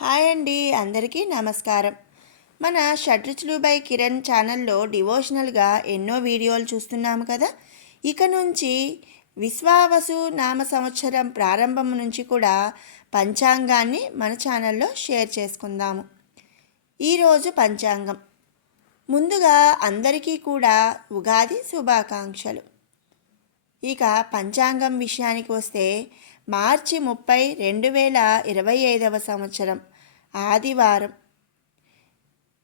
Hi అండి, అందరికీ నమస్కారం. మన షడ్రుచులు బై కిరణ్ ఛానల్లో డివోషనల్గా ఎన్నో వీడియోలు చూస్తున్నాము కదా. ఇక నుంచి విశ్వావసు నామ సంవత్సరం ప్రారంభం నుంచి కూడా పంచాంగాన్ని మన ఛానల్లో షేర్ చేసుకుందాము. ఈరోజు పంచాంగం. ముందుగా అందరికీ కూడా ఉగాది శుభాకాంక్షలు. ఇక పంచాంగం విషయానికి వస్తే మార్చి 30, 2025 సంవత్సరం ఆదివారం.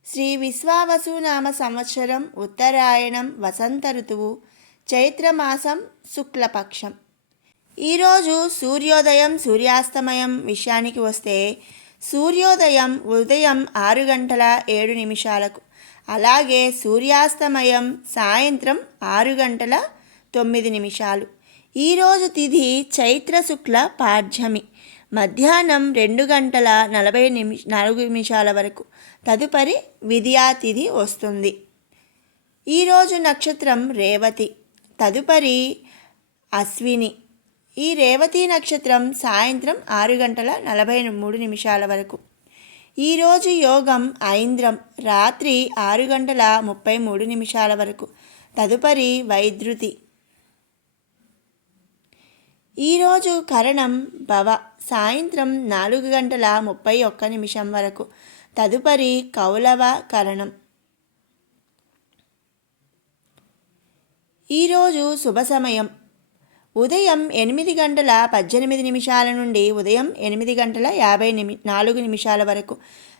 శ్రీ విశ్వావసునామ సంవత్సరం ఉత్తరాయణం వసంత ఋతువు చైత్రమాసం శుక్లపక్షం. ఈరోజు సూర్యోదయం సూర్యాస్తమయం విషయానికి వస్తే సూర్యోదయం ఉదయం 6:07, అలాగే సూర్యాస్తమయం సాయంత్రం 6:09. ఈరోజు తిథి చైత్ర శుక్ల పాడ్యమి, మధ్యాహ్నం 2:44 వరకు. తదుపరి విద్యా తిథి వస్తుంది. ఈరోజు నక్షత్రం రేవతి, తదుపరి అశ్విని. ఈ రేవతి నక్షత్రం సాయంత్రం 6:43 వరకు. ఈరోజు యోగం ఐంద్రం, రాత్రి 6:33 వరకు. తదుపరి వైద్యుతి. ఈరోజు కరణం భవ, సాయంత్రం 4:31 వరకు. తదుపరి కౌలవ కరణం. ఈరోజు శుభ సమయం ఉదయం 8:18 నుండి ఉదయం 8:54 వరకు.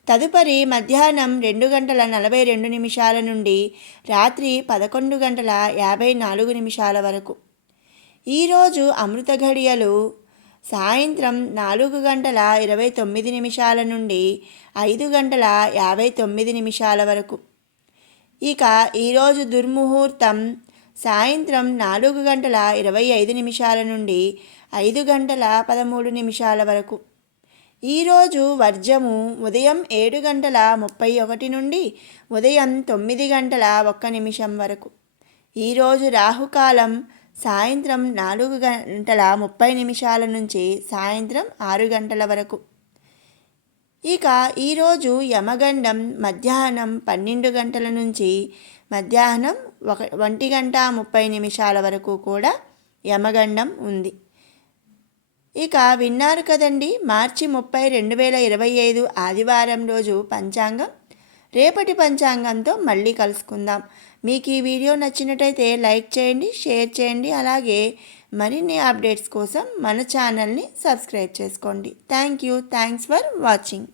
తదుపరి మధ్యాహ్నం 2:42 నుండి రాత్రి 11:54 వరకు. ఈరోజు అమృత ఘడియలు సాయంత్రం 4:29 నుండి 5:59 వరకు. ఇక ఈరోజు దుర్ముహూర్తం సాయంత్రం 4:25 నుండి 5:13 వరకు. ఈరోజు వర్జము ఉదయం 7:31 నుండి ఉదయం 9:01 వరకు. ఈరోజు రాహుకాలం సాయంత్రం 4:30 నుంచి సాయంత్రం 6 వరకు. ఇక ఈరోజు యమగండం మధ్యాహ్నం 12 నుంచి మధ్యాహ్నం 1:30 వరకు కూడా యమగండం ఉంది. ఇక విన్నారు కదండి, మార్చి 30, 2025 ఆదివారం రోజు పంచాంగం. రేపటి పంచాంగంతో మళ్ళీ కలుసుకుందాం. మీకు ఈ వీడియో నచ్చినట్టయితే లైక్ చేయండి, షేర్ చేయండి, అలాగే మరిన్ని అప్డేట్స్ కోసం మన ఛానల్ని సబ్స్క్రైబ్ చేసుకోండి. Thanks for watching.